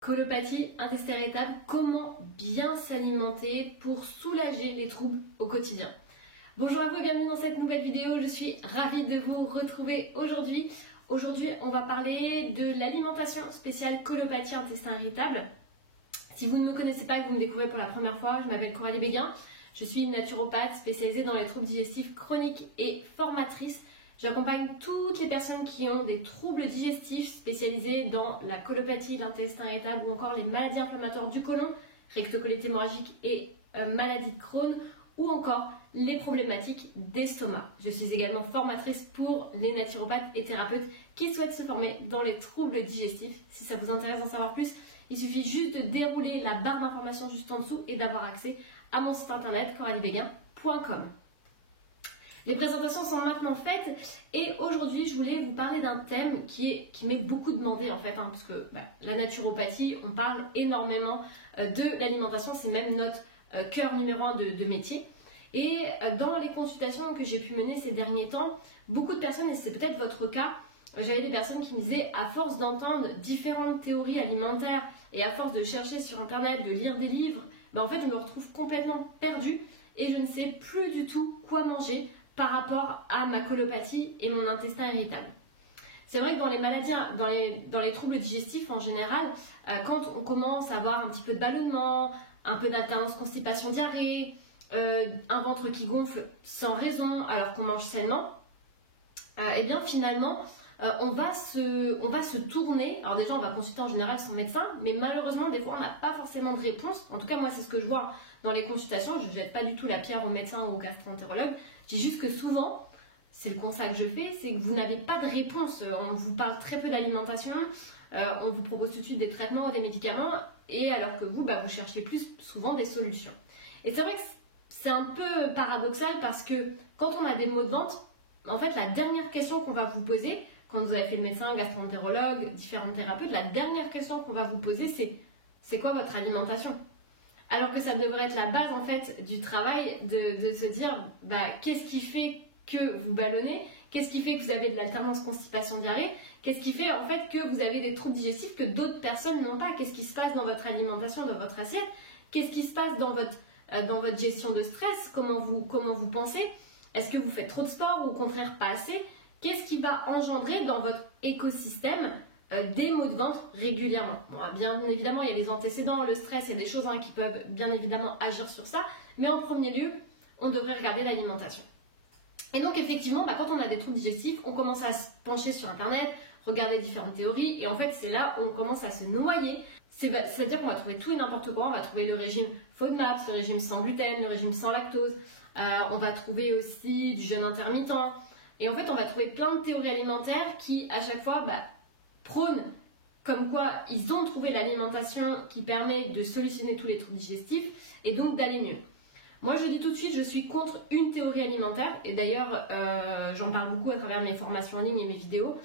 Colopathie, intestin irritable, comment bien s'alimenter pour soulager les troubles au quotidien. Bonjour à vous et bienvenue dans cette nouvelle vidéo, je suis ravie de vous retrouver aujourd'hui. Aujourd'hui, on va parler de l'alimentation spéciale colopathie, intestin irritable. Si vous ne me connaissez pas et que vous me découvrez pour la première fois, je m'appelle Coralie Béguin. Je suis naturopathe spécialisée dans les troubles digestifs chroniques et formatrice. J'accompagne toutes les personnes qui ont des troubles digestifs spécialisés dans la colopathie, l'intestin irritable ou encore les maladies inflammatoires du côlon, rectocolite hémorragique et maladie de Crohn ou encore les problématiques d'estomac. Je suis également formatrice pour les naturopathes et thérapeutes qui souhaitent se former dans les troubles digestifs. Si ça vous intéresse d'en savoir plus, il suffit juste de dérouler la barre d'informations juste en dessous et d'avoir accès à mon site internet coraliebeguin.com. Les présentations sont maintenant faites et aujourd'hui je voulais vous parler d'un thème qui m'est beaucoup demandé en fait, parce que la naturopathie, on parle énormément de l'alimentation, c'est même notre cœur numéro 1 de métier. Et dans les consultations que j'ai pu mener ces derniers temps, beaucoup de personnes, et c'est peut-être votre cas, j'avais des personnes qui me disaient, à force d'entendre différentes théories alimentaires et à force de chercher sur internet, de lire des livres, en fait je me retrouve complètement perdue et je ne sais plus du tout quoi manger par rapport à ma colopathie et mon intestin irritable. C'est vrai que dans les maladies, dans les troubles digestifs en général, quand on commence à avoir un petit peu de ballonnement, un peu d'alternance constipation-diarrhée, un ventre qui gonfle sans raison alors qu'on mange sainement, et bien finalement on va se tourner. Alors déjà on va consulter en général son médecin, mais malheureusement des fois on n'a pas forcément de réponse. En tout cas moi c'est ce que je vois dans les consultations. Je ne jette pas du tout la pierre au médecin ou au gastro-entérologue. Je dis juste que souvent, c'est le constat que je fais, c'est que vous n'avez pas de réponse. On vous parle très peu d'alimentation, on vous propose tout de suite des traitements ou des médicaments, et alors que vous cherchez plus souvent des solutions. Et c'est vrai que c'est un peu paradoxal parce que quand on a des maux de ventre, en fait la dernière question qu'on va vous poser, quand vous avez fait le médecin, gastro-entérologue, différents thérapeutes, la dernière question qu'on va vous poser c'est quoi votre alimentation ? Alors que ça devrait être la base en fait du travail de se dire qu'est-ce qui fait que vous ballonnez, qu'est-ce qui fait que vous avez de l'alternance constipation-diarrhée, qu'est-ce qui fait en fait que vous avez des troubles digestifs que d'autres personnes n'ont pas, qu'est-ce qui se passe dans votre alimentation, dans votre assiette, qu'est-ce qui se passe dans votre gestion de stress, comment vous pensez, est-ce que vous faites trop de sport ou au contraire pas assez, qu'est-ce qui va engendrer dans votre écosystème des maux de ventre régulièrement. Bien évidemment, il y a les antécédents, le stress, il y a des choses qui peuvent bien évidemment agir sur ça, mais en premier lieu, on devrait regarder l'alimentation. Et donc effectivement, quand on a des troubles digestifs, on commence à se pencher sur internet, regarder différentes théories, et en fait c'est là où on commence à se noyer. C'est-à-dire qu'on va trouver tout et n'importe quoi, on va trouver le régime FODMAP, le régime sans gluten, le régime sans lactose, on va trouver aussi du jeûne intermittent, et en fait on va trouver plein de théories alimentaires qui à chaque fois prônent comme quoi ils ont trouvé l'alimentation qui permet de solutionner tous les troubles digestifs et donc d'aller mieux. Moi je dis tout de suite, je suis contre une théorie alimentaire et d'ailleurs j'en parle beaucoup à travers mes formations en ligne et mes vidéos.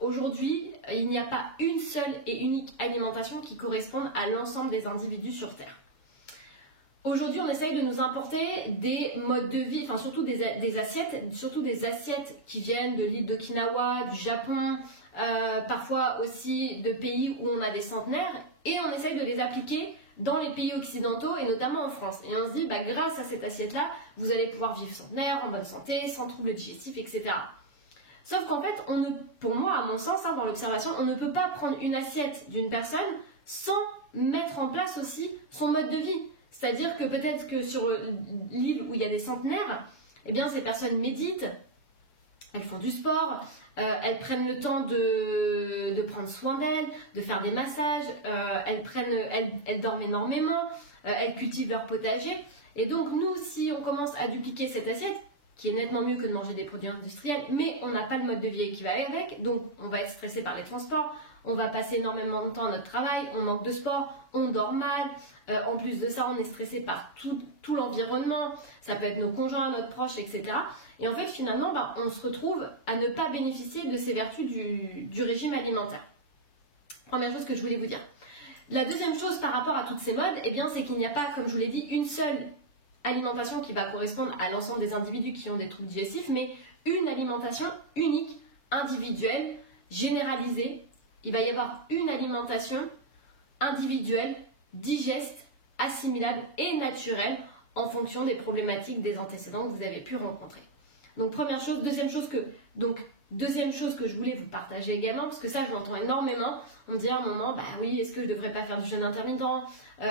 Aujourd'hui, il n'y a pas une seule et unique alimentation qui corresponde à l'ensemble des individus sur Terre. Aujourd'hui, on essaye de nous importer des modes de vie, surtout des assiettes qui viennent de l'île d'Okinawa, du Japon, parfois aussi de pays où on a des centenaires, et on essaye de les appliquer dans les pays occidentaux et notamment en France. Et on se dit, grâce à cette assiette-là, vous allez pouvoir vivre centenaire, en bonne santé, sans troubles digestifs, etc. Sauf qu'en fait, pour moi, à mon sens, dans l'observation, on ne peut pas prendre une assiette d'une personne sans mettre en place aussi son mode de vie. C'est-à-dire que peut-être que sur l'île où il y a des centenaires, ces personnes méditent, elles font du sport, elles prennent le temps de prendre soin d'elles, de faire des massages, elles dorment énormément, elles cultivent leur potager. Et donc nous, si on commence à dupliquer cette assiette, qui est nettement mieux que de manger des produits industriels, mais on n'a pas le mode de vie qui va avec, donc on va être stressé par les transports, on va passer énormément de temps à notre travail, on manque de sport, on dort mal, en plus de ça on est stressé par tout l'environnement, ça peut être nos conjoints, notre proche, etc. Et en fait finalement on se retrouve à ne pas bénéficier de ces vertus du régime alimentaire. Première chose que je voulais vous dire. La deuxième chose par rapport à toutes ces modes, c'est qu'il n'y a pas, comme je vous l'ai dit, une seule alimentation qui va correspondre à l'ensemble des individus qui ont des troubles digestifs, mais une alimentation unique, individuelle, généralisée. Il va y avoir une alimentation individuel, digeste, assimilable et naturel en fonction des problématiques des antécédents que vous avez pu rencontrer. Donc première chose, deuxième chose que je voulais vous partager également, parce que ça je l'entends énormément, on me dit à un moment, bah oui, est-ce que je ne devrais pas faire du jeûne intermittent,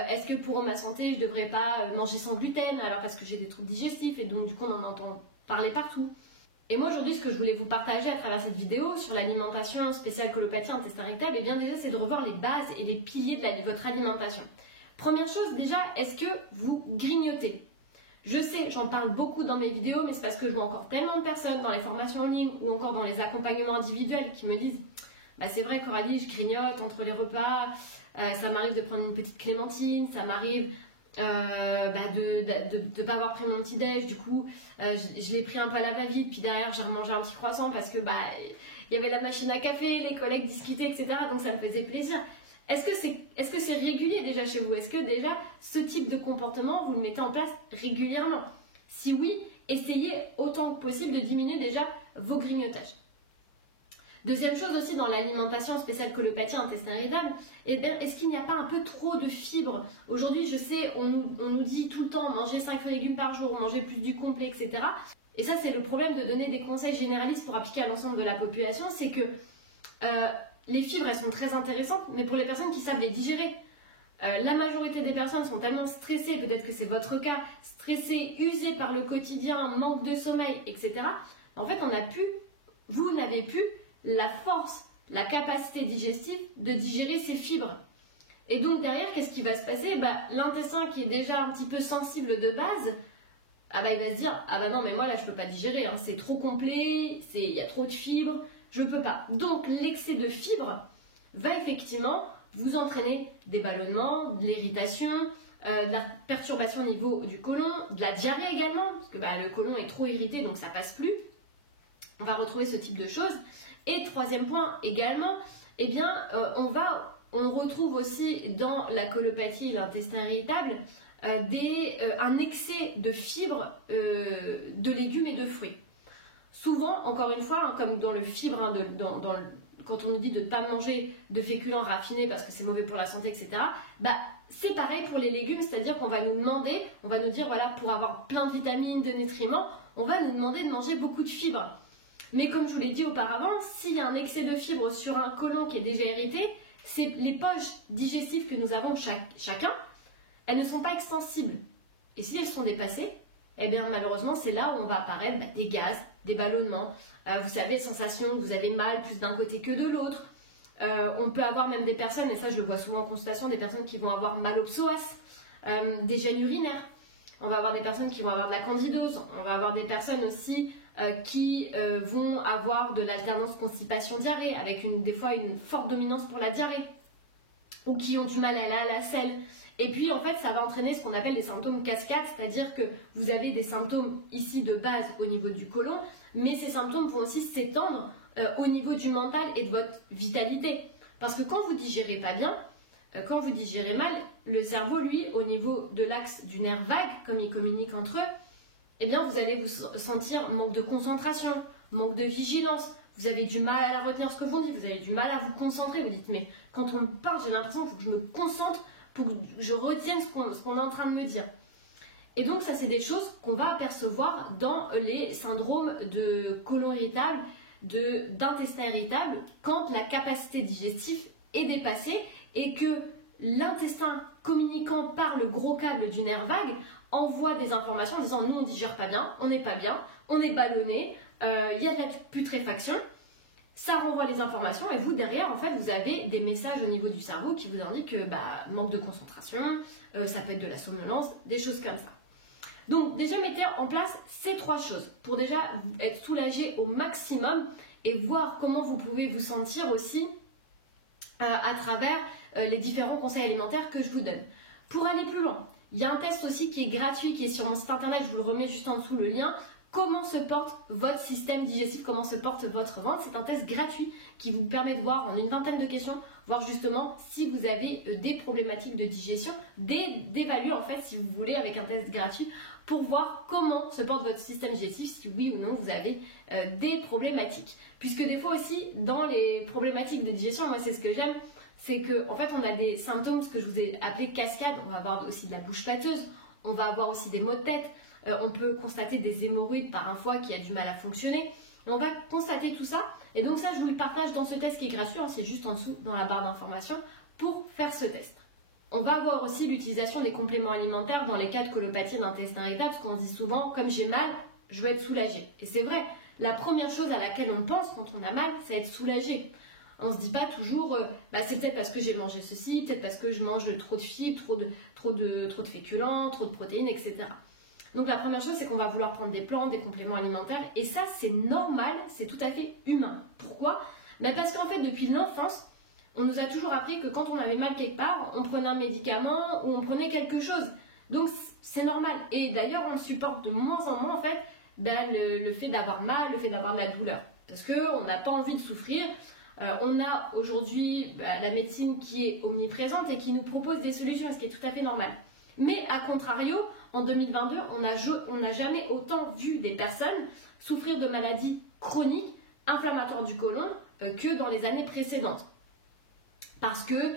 est-ce que pour ma santé je ne devrais pas manger sans gluten, alors parce que j'ai des troubles digestifs, et donc du coup on en entend parler partout. Et moi aujourd'hui ce que je voulais vous partager à travers cette vidéo sur l'alimentation spéciale colopathie intestin rectal, et bien déjà c'est de revoir les bases et les piliers de votre alimentation. Première chose déjà, est-ce que vous grignotez? Je sais, j'en parle beaucoup dans mes vidéos, mais c'est parce que je vois encore tellement de personnes dans les formations en ligne ou encore dans les accompagnements individuels qui me disent bah c'est vrai Coralie, je grignote entre les repas, ça m'arrive de prendre une petite clémentine, ça m'arrive de ne pas avoir pris mon petit déj, du coup je l'ai pris un peu à la va-vite, puis derrière j'ai remangé un petit croissant parce que il y avait la machine à café, les collègues discutaient, etc. Donc ça me faisait plaisir. Est-ce que c'est régulier déjà chez vous? Est-ce que déjà ce type de comportement, vous le mettez en place régulièrement? Si oui, essayez autant que possible de diminuer déjà vos grignotages. Deuxième chose aussi dans l'alimentation spéciale colopathie intestin irritable, est-ce qu'il n'y a pas un peu trop de fibres? Aujourd'hui, je sais, on nous dit tout le temps manger 5 fruits et légumes par jour, manger plus du complet, etc. Et ça, c'est le problème de donner des conseils généralistes pour appliquer à l'ensemble de la population, c'est que les fibres, elles sont très intéressantes, mais pour les personnes qui savent les digérer. La majorité des personnes sont tellement stressées, peut-être que c'est votre cas, stressées, usées par le quotidien, manque de sommeil, etc. En fait, vous n'avez plus la force, la capacité digestive de digérer ces fibres. Et donc derrière, qu'est-ce qui va se passer? L'intestin qui est déjà un petit peu sensible de base, il va se dire, ah bah non, mais moi là je peux pas digérer, hein, c'est trop complet, il y a trop de fibres, je peux pas. Donc l'excès de fibres va effectivement vous entraîner des ballonnements, de l'irritation, de la perturbation au niveau du côlon, de la diarrhée également, parce que le côlon est trop irrité donc ça passe plus. On va retrouver ce type de choses. Et troisième point également, on retrouve aussi dans la colopathie et l'intestin irritable un excès de fibres de légumes et de fruits. Souvent, encore une fois, comme dans le fibre, quand on nous dit de ne pas manger de féculents raffinés parce que c'est mauvais pour la santé, etc., c'est pareil pour les légumes, c'est-à-dire qu'on va nous dire, voilà, pour avoir plein de vitamines, de nutriments, on va nous demander de manger beaucoup de fibres. Mais comme je vous l'ai dit auparavant, s'il y a un excès de fibres sur un côlon qui est déjà irrité, c'est les poches digestives que nous avons chacun, elles ne sont pas extensibles. Et si elles sont dépassées, malheureusement, c'est là où on va apparaître des gaz, des ballonnements, vous savez, sensation que vous avez mal plus d'un côté que de l'autre. On peut avoir même des personnes, et ça je le vois souvent en consultation, des personnes qui vont avoir mal au psoas, des gènes urinaires. On va avoir des personnes qui vont avoir de la candidose. On va avoir des personnes aussi qui vont avoir de l'alternance constipation-diarrhée, avec des fois une forte dominance pour la diarrhée, ou qui ont du mal à aller à la selle. Et puis en fait ça va entraîner ce qu'on appelle des symptômes cascades, c'est-à-dire que vous avez des symptômes ici de base au niveau du côlon, mais ces symptômes vont aussi s'étendre au niveau du mental et de votre vitalité. Parce que quand vous digérez pas bien, quand vous digérez mal, le cerveau, lui, au niveau de l'axe du nerf vague, comme ils communiquent entre eux, vous allez vous sentir manque de concentration, manque de vigilance, vous avez du mal à retenir ce que vous dites, vous avez du mal à vous concentrer, vous dites mais quand on me parle, j'ai l'impression qu'il faut que je me concentre pour que je retienne ce qu'on est en train de me dire. Et donc ça c'est des choses qu'on va apercevoir dans les syndromes de côlon irritable, d'intestin irritable, quand la capacité digestive est dépassée et que l'intestin communiquant par le gros câble du nerf vague envoie des informations en disant nous on digère pas bien, on n'est pas bien, on est ballonné, il y a de la putréfaction. Ça renvoie les informations et vous derrière en fait vous avez des messages au niveau du cerveau qui vous indiquent manque de concentration, ça peut être de la somnolence, des choses comme ça. Donc déjà mettez en place ces trois choses pour déjà être soulagé au maximum et voir comment vous pouvez vous sentir aussi à travers les différents conseils alimentaires que je vous donne. Pour aller plus loin, il y a un test aussi qui est gratuit, qui est sur mon site internet, je vous le remets juste en dessous le lien. Comment se porte votre système digestif, comment se porte votre ventre. C'est un test gratuit qui vous permet de voir en une vingtaine de questions, voir justement si vous avez des problématiques de digestion, d'évaluer en fait si vous voulez avec un test gratuit pour voir comment se porte votre système digestif, si oui ou non vous avez des problématiques. Puisque des fois aussi dans les problématiques de digestion, moi c'est ce que j'aime, c'est que en fait on a des symptômes, ce que je vous ai appelé cascade. On va avoir aussi de la bouche pâteuse, on va avoir aussi des maux de tête, on peut constater des hémorroïdes par un foie qui a du mal à fonctionner. On va constater tout ça, et donc ça je vous le partage dans ce test qui est gratuit, hein, c'est juste en dessous dans la barre d'information pour faire ce test. On va avoir aussi l'utilisation des compléments alimentaires dans les cas de colopathie d'intestin irritable, parce qu'on dit souvent, comme j'ai mal, je veux être soulagée. Et c'est vrai, la première chose à laquelle on pense quand on a mal, c'est être soulagé. On ne se dit pas toujours, c'est peut-être parce que j'ai mangé ceci, peut-être parce que je mange trop de fibres, trop de féculents, trop de protéines, etc. Donc la première chose, c'est qu'on va vouloir prendre des plantes, des compléments alimentaires, et ça c'est normal, c'est tout à fait humain. Pourquoi? Parce qu'en fait depuis l'enfance, on nous a toujours appris que quand on avait mal quelque part, on prenait un médicament ou on prenait quelque chose. Donc c'est normal. Et d'ailleurs, on supporte de moins en moins en fait le fait d'avoir mal, le fait d'avoir de la douleur. Parce qu'on n'a pas envie de souffrir. On a aujourd'hui la médecine qui est omniprésente et qui nous propose des solutions, ce qui est tout à fait normal. Mais à contrario, en 2022, on n'a jamais autant vu des personnes souffrir de maladies chroniques, inflammatoires du côlon, que dans les années précédentes. Parce que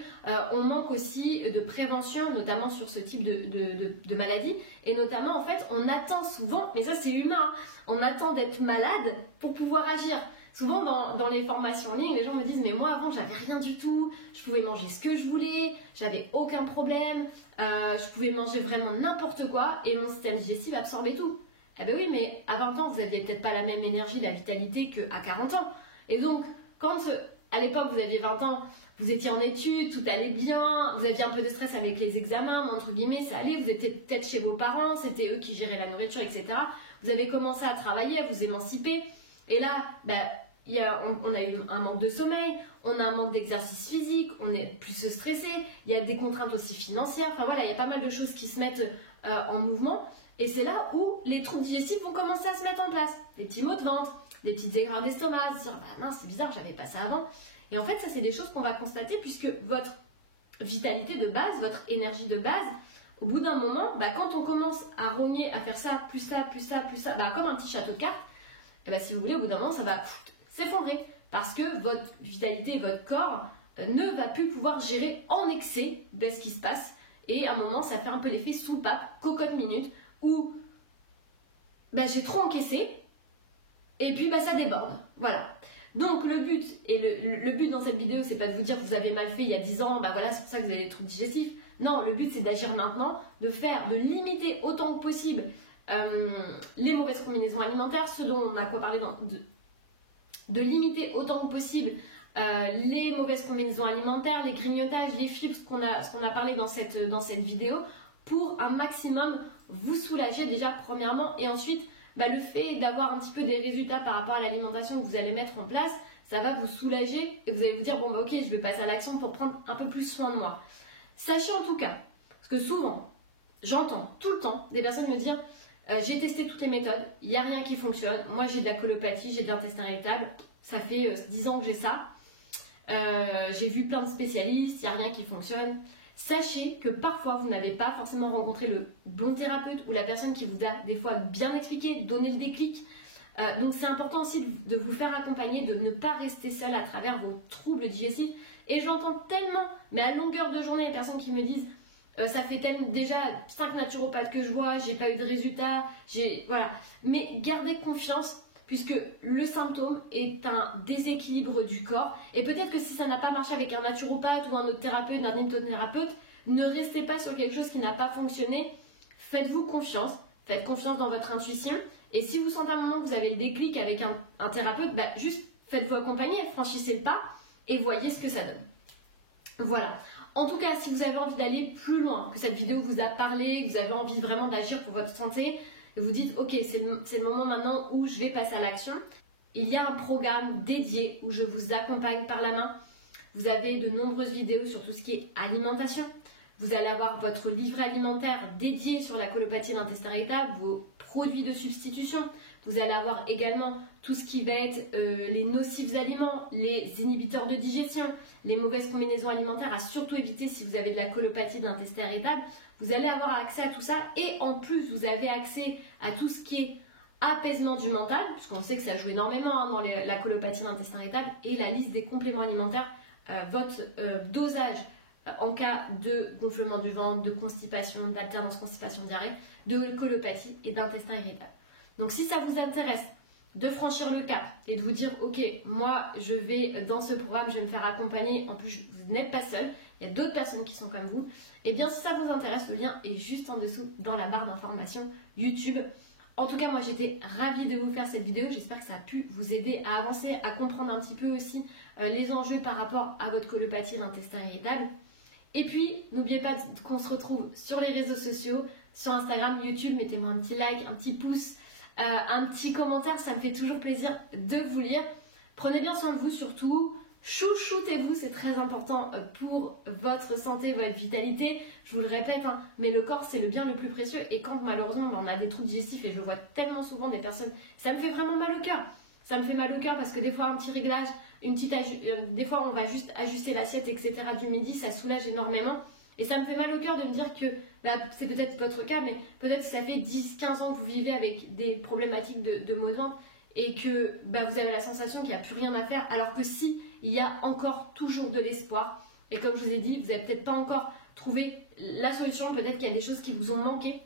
on manque aussi de prévention, notamment sur ce type de maladie. Et notamment, en fait, on attend souvent, mais ça c'est humain, on attend d'être malade pour pouvoir agir. Souvent dans les formations en ligne, les gens me disent « mais moi avant j'avais rien du tout, je pouvais manger ce que je voulais, j'avais aucun problème, je pouvais manger vraiment n'importe quoi et mon système digestif absorbait tout ». Eh ben oui, mais à 20 ans vous n'aviez peut-être pas la même énergie, la vitalité qu'à 40 ans. Et donc, quand à l'époque vous aviez 20 ans, vous étiez en études, tout allait bien, vous aviez un peu de stress avec les examens, mais entre guillemets ça allait, vous étiez peut-être chez vos parents, c'était eux qui géraient la nourriture, etc. Vous avez commencé à travailler, à vous émanciper, et là, on a eu un manque de sommeil, on a un manque d'exercice physique, on est plus stressé, il y a des contraintes aussi financières, enfin voilà, il y a pas mal de choses qui se mettent en mouvement, et c'est là où les troubles digestifs vont commencer à se mettre en place. Des petits maux de ventre, des petites aigreurs d'estomac, se dire mince, c'est bizarre, j'avais pas ça avant. Et en fait, ça c'est des choses qu'on va constater puisque votre vitalité de base, votre énergie de base, au bout d'un moment, quand on commence à rogner, à faire ça, plus ça, plus ça, plus ça, comme un petit château de cartes, si vous voulez, au bout d'un moment, ça va s'effondrer parce que votre vitalité, votre corps ne va plus pouvoir gérer en excès ce qui se passe. Et à un moment, ça fait un peu l'effet soupape, cocotte minute, où j'ai trop encaissé et puis ça déborde. Voilà. Donc le but, et le but dans cette vidéo, c'est pas de vous dire que vous avez mal fait il y a 10 ans, voilà, c'est pour ça que vous avez des troubles digestifs. Non, le but c'est d'agir maintenant, de limiter autant que possible les mauvaises combinaisons alimentaires, ce dont on a parlé de limiter autant que possible les mauvaises combinaisons alimentaires, les grignotages, les fibres, ce qu'on a parlé dans cette vidéo, pour un maximum vous soulager déjà premièrement, et ensuite le fait d'avoir un petit peu des résultats par rapport à l'alimentation que vous allez mettre en place, ça va vous soulager et vous allez vous dire bon ok, je vais passer à l'action pour prendre un peu plus soin de moi. Sachez en tout cas, parce que souvent j'entends tout le temps des personnes me dire j'ai testé toutes les méthodes, il n'y a rien qui fonctionne, moi j'ai de la colopathie, j'ai de l'intestin irritable, ça fait 10 ans que j'ai ça, j'ai vu plein de spécialistes, il n'y a rien qui fonctionne. Sachez que parfois vous n'avez pas forcément rencontré le bon thérapeute ou la personne qui vous a des fois bien expliqué, donné le déclic. Donc c'est important aussi de vous faire accompagner, de ne pas rester seul à travers vos troubles digestifs. Et j'entends tellement, mais à longueur de journée, les personnes qui me disent ça fait déjà 5 naturopathes que je vois, j'ai pas eu de résultats, voilà. Mais gardez confiance, puisque le symptôme est un déséquilibre du corps. Et peut-être que si ça n'a pas marché avec un naturopathe ou un autre thérapeute, un hypnothérapeute, ne restez pas sur quelque chose qui n'a pas fonctionné. Faites-vous confiance, faites confiance dans votre intuition. Et si vous sentez à un moment que vous avez le déclic avec un thérapeute, juste faites-vous accompagner, franchissez le pas et voyez ce que ça donne. Voilà. En tout cas, si vous avez envie d'aller plus loin, que cette vidéo vous a parlé, que vous avez envie vraiment d'agir pour votre santé, et vous dites ok, c'est le moment maintenant où je vais passer à l'action, il y a un programme dédié où je vous accompagne par la main. Vous avez de nombreuses vidéos sur tout ce qui est alimentation. Vous allez avoir votre livret alimentaire dédié sur la colopathie d'intestin irritable, vos produits de substitution. Vous allez avoir également tout ce qui va être les nocifs aliments, les inhibiteurs de digestion, les mauvaises combinaisons alimentaires à surtout éviter si vous avez de la colopathie d'intestin irritable. Vous allez avoir accès à tout ça et en plus vous avez accès à tout ce qui est apaisement du mental, puisqu'on sait que ça joue énormément dans la colopathie d'intestin irritable, et la liste des compléments alimentaires votre dosage en cas de gonflement du ventre, de constipation, d'alternance constipation-diarrhée, de colopathie et d'intestin irritable. Donc si ça vous intéresse de franchir le cap et de vous dire ok, moi je vais dans ce programme, je vais me faire accompagner, en plus vous n'êtes pas seul, il y a d'autres personnes qui sont comme vous, et bien si ça vous intéresse, le lien est juste en dessous dans la barre d'information YouTube. En tout cas, moi j'étais ravie de vous faire cette vidéo, j'espère que ça a pu vous aider à avancer, à comprendre un petit peu aussi les enjeux par rapport à votre colopathie et l'intestin irritable. Et puis, n'oubliez pas qu'on se retrouve sur les réseaux sociaux, sur Instagram, YouTube, mettez-moi un petit like, un petit pouce, un petit commentaire, ça me fait toujours plaisir de vous lire. Prenez bien soin de vous surtout, chouchoutez-vous, c'est très important pour votre santé, votre vitalité. Je vous le répète, hein, mais le corps c'est le bien le plus précieux et quand malheureusement on a des troubles digestifs et je vois tellement souvent des personnes, ça me fait vraiment mal au cœur. Ça me fait mal au cœur parce que des fois un petit réglage, des fois on va juste ajuster l'assiette, etc. du midi, ça soulage énormément. Et ça me fait mal au cœur de me dire que c'est peut-être votre cas, mais peut-être que ça fait 10-15 ans que vous vivez avec des problématiques de maux de ventre et que vous avez la sensation qu'il n'y a plus rien à faire, alors que si, il y a encore toujours de l'espoir. Et comme je vous ai dit, vous n'avez peut-être pas encore trouvé la solution, peut-être qu'il y a des choses qui vous ont manqué.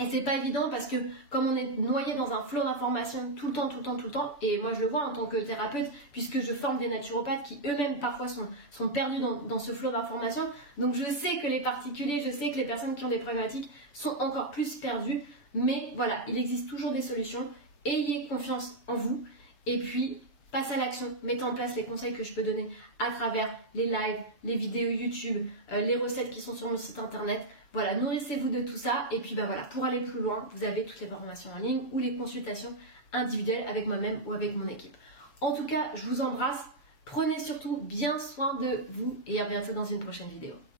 Et c'est pas évident parce que comme on est noyé dans un flot d'informations tout le temps, et moi je le vois en tant que thérapeute, puisque je forme des naturopathes qui eux-mêmes parfois sont perdus dans ce flot d'informations, donc je sais que les particuliers, je sais que les personnes qui ont des problématiques sont encore plus perdues, mais voilà, il existe toujours des solutions, ayez confiance en vous, et puis passe à l'action, mettez en place les conseils que je peux donner à travers les lives, les vidéos YouTube, les recettes qui sont sur mon site internet. Voilà, nourrissez-vous de tout ça et puis voilà, pour aller plus loin, vous avez toutes les formations en ligne ou les consultations individuelles avec moi-même ou avec mon équipe. En tout cas, je vous embrasse, prenez surtout bien soin de vous et à bientôt dans une prochaine vidéo.